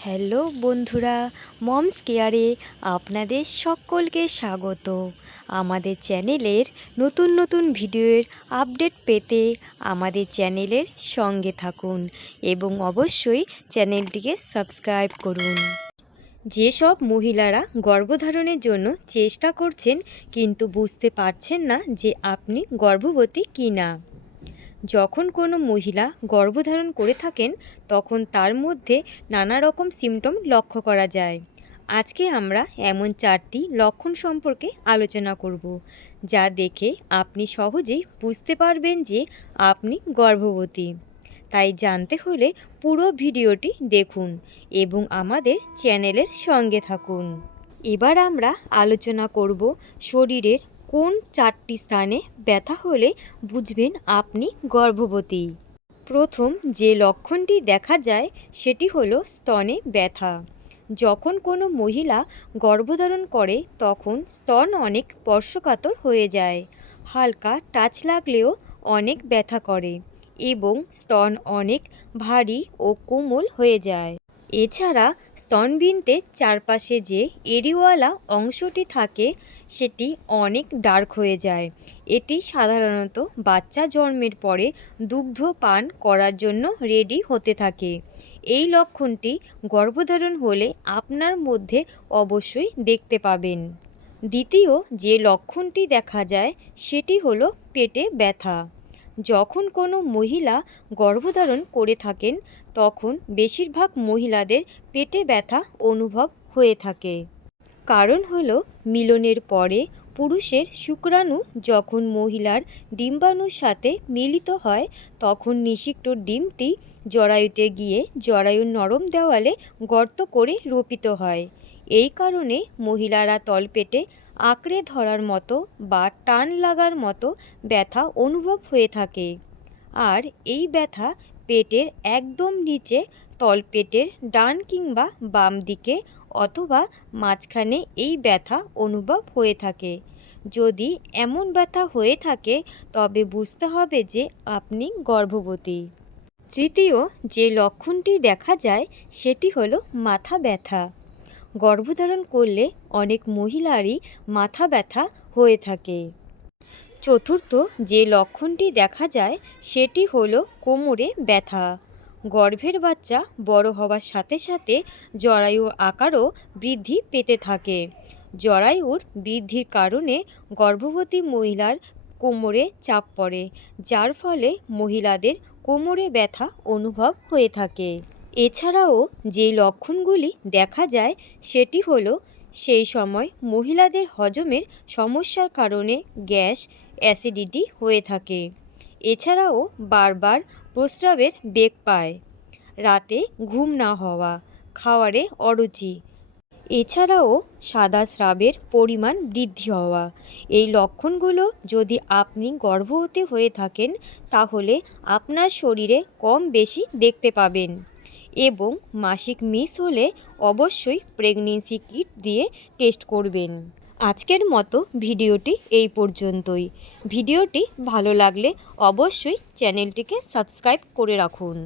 Hello বন্ধুরা, moms কেয়ারে আপনাদের সকলকে স্বাগত। আমাদের চ্যানেলের নতুন নতুন ভিডিওর আপডেট পেতে আমাদের চ্যানেলের সঙ্গে থাকুন এবং অবশ্যই চ্যানেলটিকে সাবস্ক্রাইব করুন। যেসব মহিলারা গর্ভধারণের জন্য চেষ্টা করছেন কিন্তু বুঝতে পারছেন না যে আপনি গর্ভবতী কি না যখন কোনো মহিলা গর্ভধারণ করে থাকেন, তখন তার মধ্যে নানা রকম সিমটম লক্ষ্য করা যায়। আজকে আমরা এমন চারটি লক্ষণ সম্পর্কে আলোচনা করব, যা দেখে আপনি সহজেই বুঝতে পারবেন যে আপনি গর্ভবতী। তাই জানতে হলে পুরো ভিডিওটি দেখুন এবং আমাদের চ্যানেলের সঙ্গে থাকুন। এবার আমরা আলোচনা করব শরীরের কোন চারটি স্থানে ব্যথা হলে বুঝবেন আপনি গর্ভবতী? প্রথম যে লক্ষণটি দেখা যায় সেটি হলো স্তনে ব্যথা। যখন কোনো মহিলা গর্ভধারণ করে তখন স্তন অনেক স্পর্শকাতর হয়ে যায়, হালকা টাচ লাগলেও অনেক ব্যথা করে এবং স্তন অনেক ভারী ও কোমল হয়ে যায়। এছাড়া স্তনবিন্তের চারপাশে যে এরিওয়ালা অংশটি থাকে, সেটি অনেক ডার্ক হয়ে যায়। এটি সাধারণত বাচ্চা জন্মের পরে দুগ্ধ পান করার জন্য রেডি হতে থাকে। এই লক্ষণটি গর্ভধারণ হলে আপনার মধ্যে অবশ্যই দেখতে পাবেন। দ্বিতীয় যে লক্ষণটি দেখা যায়, সেটি হলো পেটে ব্যথা। যখন কোনো মহিলা গর্ভধারণ করে থাকেন তখন বেশিরভাগ মহিলাদের পেটে ব্যথা অনুভব হয়ে থাকে। কারণ হলো, মিলনের পরে পুরুষের শুক্রাণু যখন মহিলার ডিম্বাণুর সাথে মিলিত হয়, তখন নিষিক্ত ডিমটি জরায়ুতে গিয়ে জরায়ুর নরম দেওয়ালে গর্ত করে রোপিত হয়। এই কারণে মহিলারা তলপেটে আঁকড়ে ধরার মতো বা টান লাগার মতো ব্যথা অনুভব হয়ে থাকে। আর এই ব্যথা পেটের একদম নিচে, তলপেটের ডান কিংবা বাম দিকে অথবা মাঝখানে এই ব্যথা অনুভব হয়ে থাকে। যদি এমন ব্যথা হয়ে থাকে, তবে বুঝতে হবে যে আপনি গর্ভবতী। তৃতীয় যে লক্ষণটি দেখা যায়, সেটি হলো মাথা ব্যথা। গর্ভধারণ করলে অনেক মহিলারই মাথা ব্যথা হয়ে থাকে। চতুর্থ যে লক্ষণটি দেখা যায়, সেটি হলো কোমরে ব্যথা। গর্ভের বাচ্চা বড় হওয়ার সাথে সাথে জরায়ুর আকারও বৃদ্ধি পেতে থাকে। জরায়ুর বৃদ্ধির কারণে গর্ভবতী মহিলার কোমরে চাপ পড়ে, যার ফলে মহিলাদের কোমরে ব্যথা অনুভব হয়ে থাকে। এছাড়াও যে লক্ষণগুলি দেখা যায়, সেটি হলো সেই সময় মহিলাদের হজমের সমস্যার কারণে গ্যাস অ্যাসিডিটি হয়ে থাকে। এছাড়াও বারবার প্রস্রাবের বেগ পায়। রাতে ঘুম না হওয়া, খাওয়ারে অরুচি। এছাড়াও সাদা স্রাবের পরিমাণ বৃদ্ধি হওয়া। এই লক্ষণগুলো যদি আপনি গর্ভবতী হয়ে থাকেন, তাহলে আপনার শরীরে কম বেশি দেখতে পাবেন এবং মাসিক মিস হলে অবশ্যই প্রেগনেন্সি কিট দিয়ে টেস্ট করবেন। আজকের মতো ভিডিওটি এই পর্যন্তই। ভিডিওটি ভালো লাগলে অবশ্যই চ্যানেলটিকে সাবস্ক্রাইব করে রাখুন।